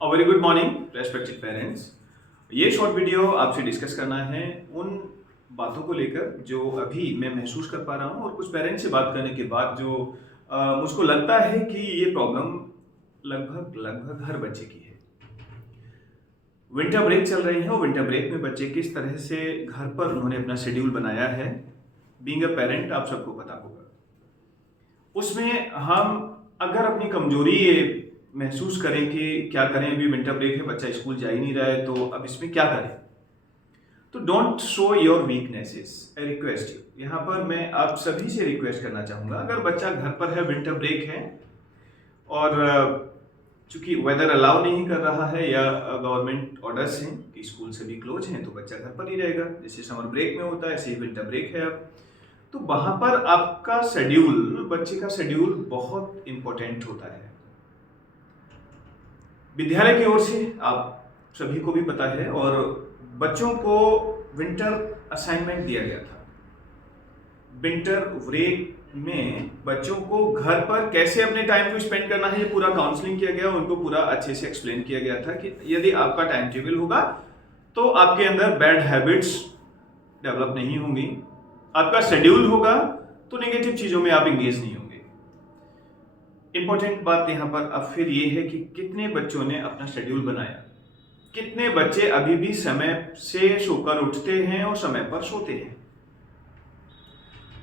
Very good morning respected parents. ये short video आपसे discuss करना है उन बातों को लेकर जो अभी मैं महसूस कर पा रहा हूँ और कुछ पेरेंट्स से बात करने के बाद जो मुझको लगता है कि ये प्रॉब्लम लगभग लगभग हर बच्चे की है। विंटर ब्रेक चल रही है और विंटर ब्रेक में बच्चे किस तरह से घर पर उन्होंने अपना शेड्यूल बनाया है, बीइंग अ पेरेंट आप सबको पता होगा। उसमें हम अगर अपनी कमजोरी ये महसूस करें कि क्या करें, अभी विंटर ब्रेक है, बच्चा स्कूल जा ही नहीं रहा है, तो अब इसमें क्या करें, तो don't show your weaknesses. I request you, यहाँ पर मैं आप सभी से रिक्वेस्ट करना चाहूँगा, अगर बच्चा घर पर है, विंटर ब्रेक है और चूंकि वेदर अलाउ नहीं कर रहा है या गवर्नमेंट ऑर्डर्स हैं कि स्कूल सभी क्लोज हैं, तो बच्चा घर पर ही रहेगा। जैसे समर ब्रेक में होता है ऐसे ही विंटर ब्रेक है अब, तो वहाँ पर आपका शेड्यूल, बच्चे का शेड्यूल बहुत इंपॉर्टेंट होता है। विद्यालय की ओर से आप सभी को भी पता है और बच्चों को विंटर असाइनमेंट दिया गया था। विंटर ब्रेक में बच्चों को घर पर कैसे अपने टाइम को स्पेंड करना है, ये पूरा काउंसलिंग किया गया, उनको पूरा अच्छे से एक्सप्लेन किया गया था कि यदि आपका टाइम टेबल होगा तो आपके अंदर बैड हैबिट्स डेवलप नहीं होंगी, आपका शेड्यूल होगा तो नेगेटिव चीजों में आप इंगेज नहीं होंगे। इंपॉर्टेंट बात यहां पर अब फिर ये है कि कितने बच्चों ने अपना शेड्यूल बनाया, कितने बच्चे अभी भी समय से सोकर उठते हैं और समय पर सोते हैं।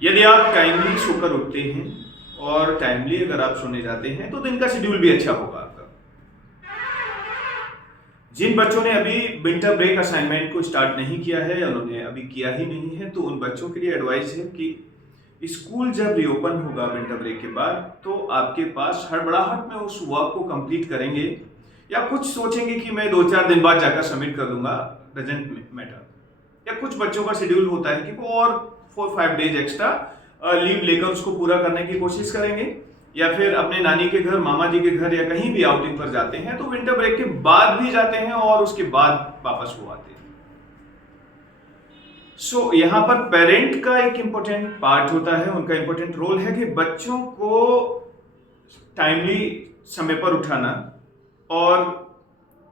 यदि आप टाइमली सोकर उठते हैं और टाइमली अगर आप सोने जाते हैं तो दिन का शेड्यूल भी अच्छा होगा आपका। जिन बच्चों ने अभी विंटर ब्रेक असाइनमेंट को स्टार्ट नहीं किया है या उन्होंने अभी किया ही नहीं है, तो उन बच्चों के लिए एडवाइस है कि स्कूल जब रीओपन होगा विंटर ब्रेक के बाद, तो आपके पास हड़बड़ाहट में उस वर्क को कंप्लीट करेंगे या कुछ सोचेंगे कि मैं 2-4 दिन बाद जाकर सबमिट कर दूंगा, डजंट मैटर। या कुछ बच्चों का शेड्यूल होता है कि वो और 4-5 डेज एक्स्ट्रा लीव लेकर उसको पूरा करने की कोशिश करेंगे, या फिर अपने नानी के घर, मामा जी के घर या कहीं भी आउटिंग पर जाते हैं तो विंटर ब्रेक के बाद भी जाते हैं और उसके बाद वापस वो आते हैं। यहाँ पर पेरेंट का एक इंपॉर्टेंट पार्ट होता है, उनका इंपॉर्टेंट रोल है कि बच्चों को टाइमली समय पर उठाना। और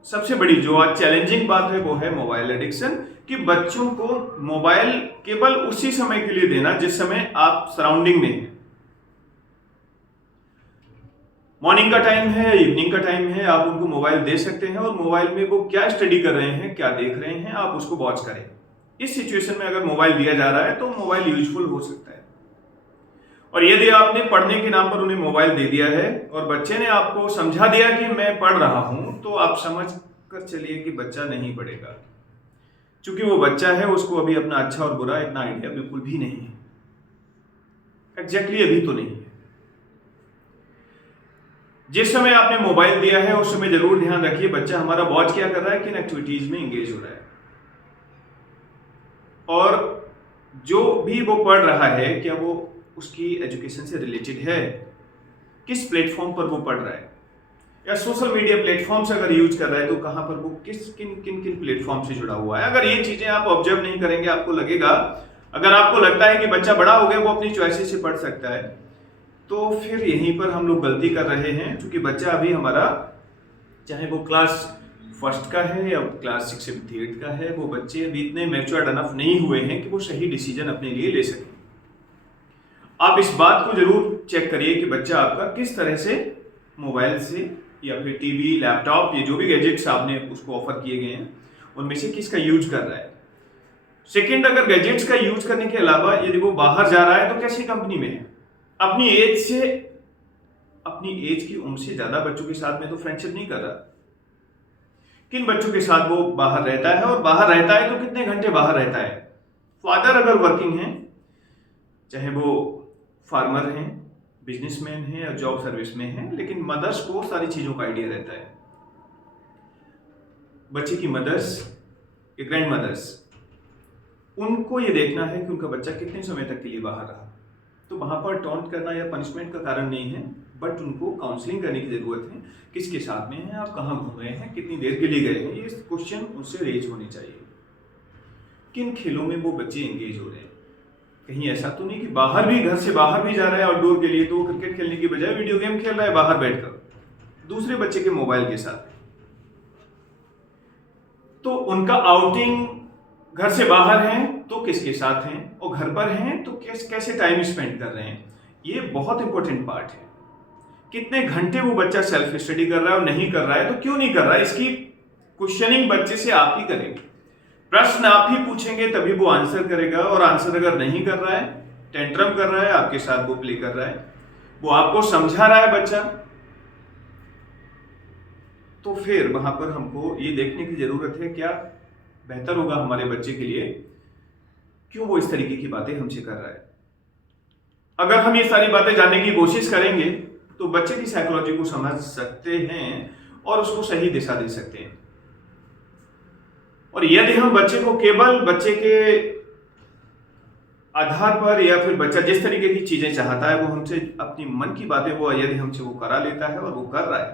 सबसे बड़ी जो आज चैलेंजिंग बात है वो है मोबाइल एडिक्शन, कि बच्चों को मोबाइल केवल उसी समय के लिए देना जिस समय आप सराउंडिंग में हैं। मॉर्निंग का टाइम है, इवनिंग का टाइम है, आप उनको मोबाइल दे सकते हैं और मोबाइल में वो क्या स्टडी कर रहे हैं, क्या देख रहे हैं, आप उसको वॉच करें। इस सिचुएशन में अगर मोबाइल दिया जा रहा है तो मोबाइल यूजफुल हो सकता है। और यदि आपने पढ़ने के नाम पर उन्हें मोबाइल दे दिया है और बच्चे ने आपको समझा दिया कि मैं पढ़ रहा हूं, तो आप समझ कर चलिए कि बच्चा नहीं पढ़ेगा, क्योंकि वो बच्चा है, उसको अभी अपना अच्छा और बुरा इतना आइडिया बिल्कुल भी नहीं है। एग्जैक्टली अभी तो नहीं है। जिस समय आपने मोबाइल दिया है उस समय जरूर ध्यान रखिए बच्चा हमारा वॉच क्या कर रहा है, किन एक्टिविटीज में एंगेज हो रहा है, और जो भी वो पढ़ रहा है क्या वो उसकी एजुकेशन से रिलेटेड है, किस प्लेटफॉर्म पर वो पढ़ रहा है, या सोशल मीडिया प्लेटफॉर्म्स अगर यूज कर रहा है तो कहां पर वो किन किन प्लेटफॉर्म से जुड़ा हुआ है। अगर ये चीजें आप ऑब्जर्व नहीं करेंगे, आपको लगेगा, अगर आपको लगता है कि बच्चा बड़ा हो गया, वो अपनी चॉइसेस से पढ़ सकता है, तो फिर यहीं पर हम लोग गलती कर रहे हैं। क्योंकि बच्चा अभी हमारा, चाहे वो क्लास फर्स्ट का है या क्लास 6 7 8 का है, वो बच्चे अभी इतने मैच्योर्ड अनफ नहीं हुए हैं कि वो सही डिसीजन अपने लिए ले सकें। आप इस बात को जरूर चेक करिए कि बच्चा आपका किस तरह से मोबाइल से या फिर टीवी, लैपटॉप, ये जो भी गैजेट्स आपने उसको ऑफर किए गए हैं उनमें से किसका यूज कर रहा है। सेकंड, अगर गैजेट्स का यूज करने के अलावा यदि वो बाहर जा रहा है तो कैसी कंपनी में है, अपनी एज की उम्र से ज्यादा बच्चों के साथ में तो फ्रेंडशिप नहीं कर रहा, किन बच्चों के साथ वो बाहर रहता है, और बाहर रहता है तो कितने घंटे बाहर रहता है। फादर अगर वर्किंग है, चाहे वो फार्मर हैं, बिजनेसमैन हैं या जॉब सर्विस में हैं, लेकिन मदर्स को सारी चीजों का आइडिया रहता है। बच्चे की मदर्स, ग्रैंड मदर्स, उनको ये देखना है कि उनका बच्चा कितने समय तक के लिए बाहर रहा। तो वहां पर टॉन्ट करना या पनिशमेंट का कारण नहीं है, बट उनको काउंसलिंग करने की जरूरत है। किसके साथ में हैं आप, कहाँ घूम रहे हैं, कितनी देर के लिए गए हैं, ये क्वेश्चन उनसे रेज होने चाहिए। किन खेलों में वो बच्चे एंगेज हो रहे हैं, कहीं ऐसा तो नहीं कि बाहर भी, घर से बाहर भी जा रहा है आउटडोर के लिए, तो क्रिकेट खेलने की बजाय वीडियो गेम खेल रहा है बाहर बैठकर दूसरे बच्चे के मोबाइल के साथ। तो उनका आउटिंग घर से बाहर हैं तो किसके साथ हैं, और घर पर हैं तो कैसे टाइम स्पेंड कर रहे हैं, ये बहुत इंपॉर्टेंट पार्ट है। कितने घंटे वो बच्चा सेल्फ स्टडी कर रहा है और नहीं कर रहा है, तो क्यों नहीं कर रहा है, इसकी क्वेश्चनिंग बच्चे से आप ही करेंगे। प्रश्न आप ही पूछेंगे तभी वो आंसर करेगा, और आंसर अगर नहीं कर रहा है, टेंट्रम कर रहा है, आपके साथ वो प्ले कर रहा है, वो आपको समझा रहा है बच्चा, तो फिर वहां पर हमको ये देखने की जरूरत है क्या बेहतर होगा हमारे बच्चे के लिए, क्यों वो इस तरीके की बातें हमसे कर रहा है। अगर हम ये सारी बातें जानने की कोशिश करेंगे तो बच्चे की साइकोलॉजी को समझ सकते हैं और उसको सही दिशा दे सकते हैं। और यदि हम बच्चे को केवल बच्चे के आधार पर, या फिर बच्चा जिस तरीके की चीजें चाहता है वो हमसे अपनी मन की बातें वो यदि हमसे वो करा लेता है और वो कर रहा है,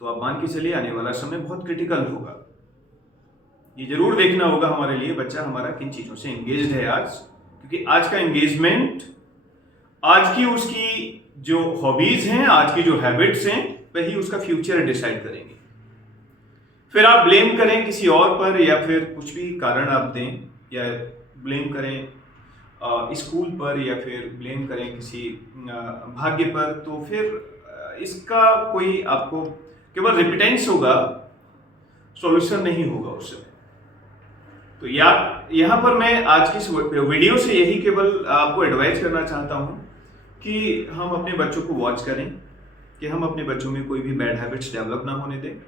तो आप मान के चलिए आने वाला समय बहुत क्रिटिकल होगा। ये जरूर देखना होगा हमारे लिए बच्चा हमारा किन चीजों से एंगेज्ड है आज, क्योंकि आज का एंगेजमेंट, आज की उसकी जो हॉबीज हैं, आज की जो हैबिट्स हैं, वही उसका फ्यूचर डिसाइड करेंगे। फिर आप ब्लेम करें किसी और पर, या फिर कुछ भी कारण आप दें, या ब्लेम करें स्कूल पर, या फिर ब्लेम करें किसी भाग्य पर, तो फिर इसका कोई आपको केवल रिपिटेंस होगा, सॉल्यूशन नहीं होगा उस समय। तो यहाँ पर मैं आज की इस वीडियो से यही केवल आपको एडवाइस करना चाहता हूँ कि हम अपने बच्चों को वॉच करें, कि हम अपने बच्चों में कोई भी बैड हैबिट्स डेवलप ना होने दें।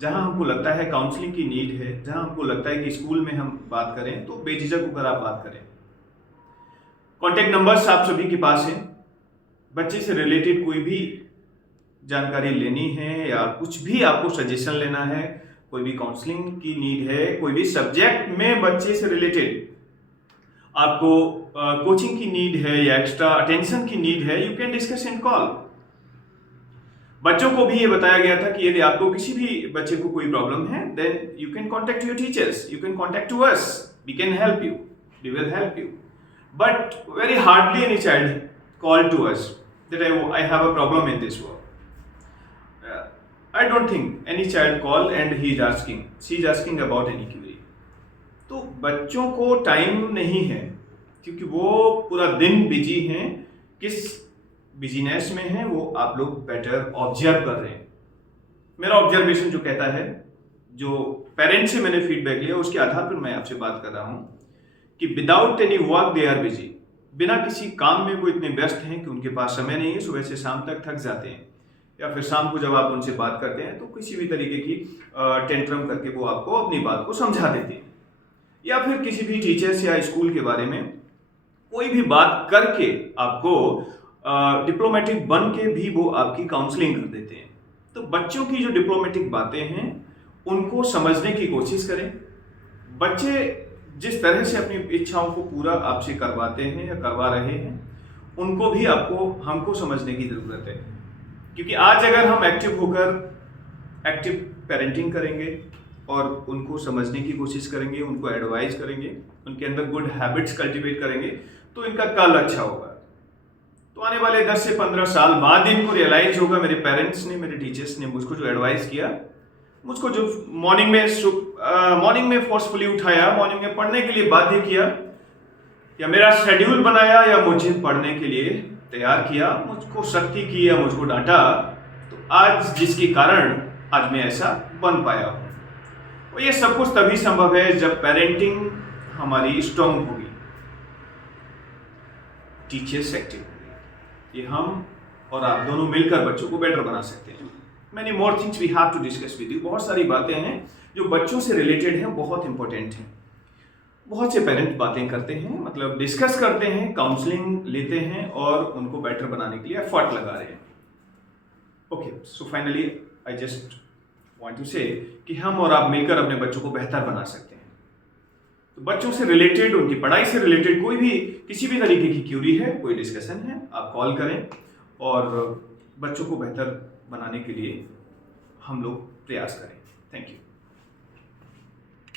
जहाँ हमको लगता है काउंसलिंग की नीड है, जहाँ हमको लगता है कि स्कूल में हम बात करें, तो बेझिझक होकर आप बात करें। कॉन्टैक्ट नंबर्स आप सभी के पास हैं। बच्चे से रिलेटेड कोई भी जानकारी लेनी है, या कुछ भी आपको सजेशन लेना है, कोई भी काउंसलिंग की नीड है, कोई भी सब्जेक्ट में बच्चे से रिलेटेड आपको कोचिंग की नीड है या एक्स्ट्रा अटेंशन की नीड है, you can discuss in call. बच्चों को भी ये बताया गया था कि यदि आपको किसी भी बच्चे को कोई प्रॉब्लम है, then you can contact your teachers, you can contact to us, we can help you, we will help you. But very hardly any child call to us that I have a problem in this work. I don't think any child call and she is asking about any query. तो बच्चों को time नहीं है, क्योंकि वो पूरा दिन busy हैं। किस बिजीनेस में हैं वो आप लोग बेटर ऑब्जर्व कर रहे हैं। मेरा ऑब्जर्वेशन जो कहता है, जो पेरेंट्स से मैंने फीडबैक लिया उसके आधार पर मैं आपसे बात कर रहा हूँ कि without any work they are busy. बिना किसी काम में वो इतने व्यस्त हैं कि उनके पास समय नहीं है, सुबह से शाम तक थक जाते हैं, या फिर शाम को जब आप उनसे बात करते हैं तो किसी भी तरीके की टेंट्रम करके वो आपको अपनी बात को समझा देते हैं, या फिर किसी भी टीचर्स या स्कूल के बारे में कोई भी बात करके आपको डिप्लोमेटिक बन के भी वो आपकी काउंसलिंग कर देते हैं। तो बच्चों की जो डिप्लोमेटिक बातें हैं उनको समझने की कोशिश करें। बच्चे जिस तरह से अपनी इच्छाओं को पूरा आपसे करवाते हैं या करवा रहे हैं, उनको भी हमको समझने की जरूरत है। क्योंकि आज अगर हम एक्टिव होकर एक्टिव पेरेंटिंग करेंगे और उनको समझने की कोशिश करेंगे, उनको एडवाइस करेंगे, उनके अंदर गुड हैबिट्स कल्टीवेट करेंगे, तो इनका कल अच्छा होगा। तो आने वाले 10 से 15 साल बाद इनको रियलाइज होगा, मेरे पेरेंट्स ने, मेरे टीचर्स ने मुझको जो एडवाइस किया, मुझको जो मॉर्निंग में फोर्सफुली उठाया, मॉर्निंग में पढ़ने के लिए बाध्य किया, या मेरा शेड्यूल बनाया, या मुझे पढ़ने के लिए तैयार किया, मुझको सख्ती की या मुझको डांटा, तो आज जिसके कारण आज मैं ऐसा बन पाया हूँ। और ये सब कुछ तभी संभव है जब पेरेंटिंग हमारी स्ट्रांग होगी, टीचर्स एक्टिव होंगे। ये हम और आप दोनों मिलकर बच्चों को बेटर बना सकते हैं। Many more things we have to discuss with you. बहुत सारी बातें हैं जो बच्चों से रिलेटेड हैं, बहुत इंपॉर्टेंट हैं। बहुत से पेरेंट बातें करते हैं, मतलब डिस्कस करते हैं, काउंसलिंग लेते हैं और उनको बेटर बनाने के लिए एफर्ट लगा रहे हैं। Okay, so finally I just want to say कि हम और आप मिलकर अपने बच्चों को बेहतर बना सकते हैं। तो बच्चों से रिलेटेड, उनकी पढ़ाई से रिलेटेड कोई भी किसी भी तरीके की क्यूरी है, कोई डिस्कशन है, आप कॉल करें और बच्चों को बेहतर बनाने के लिए हम लोग प्रयास करें। Thank you.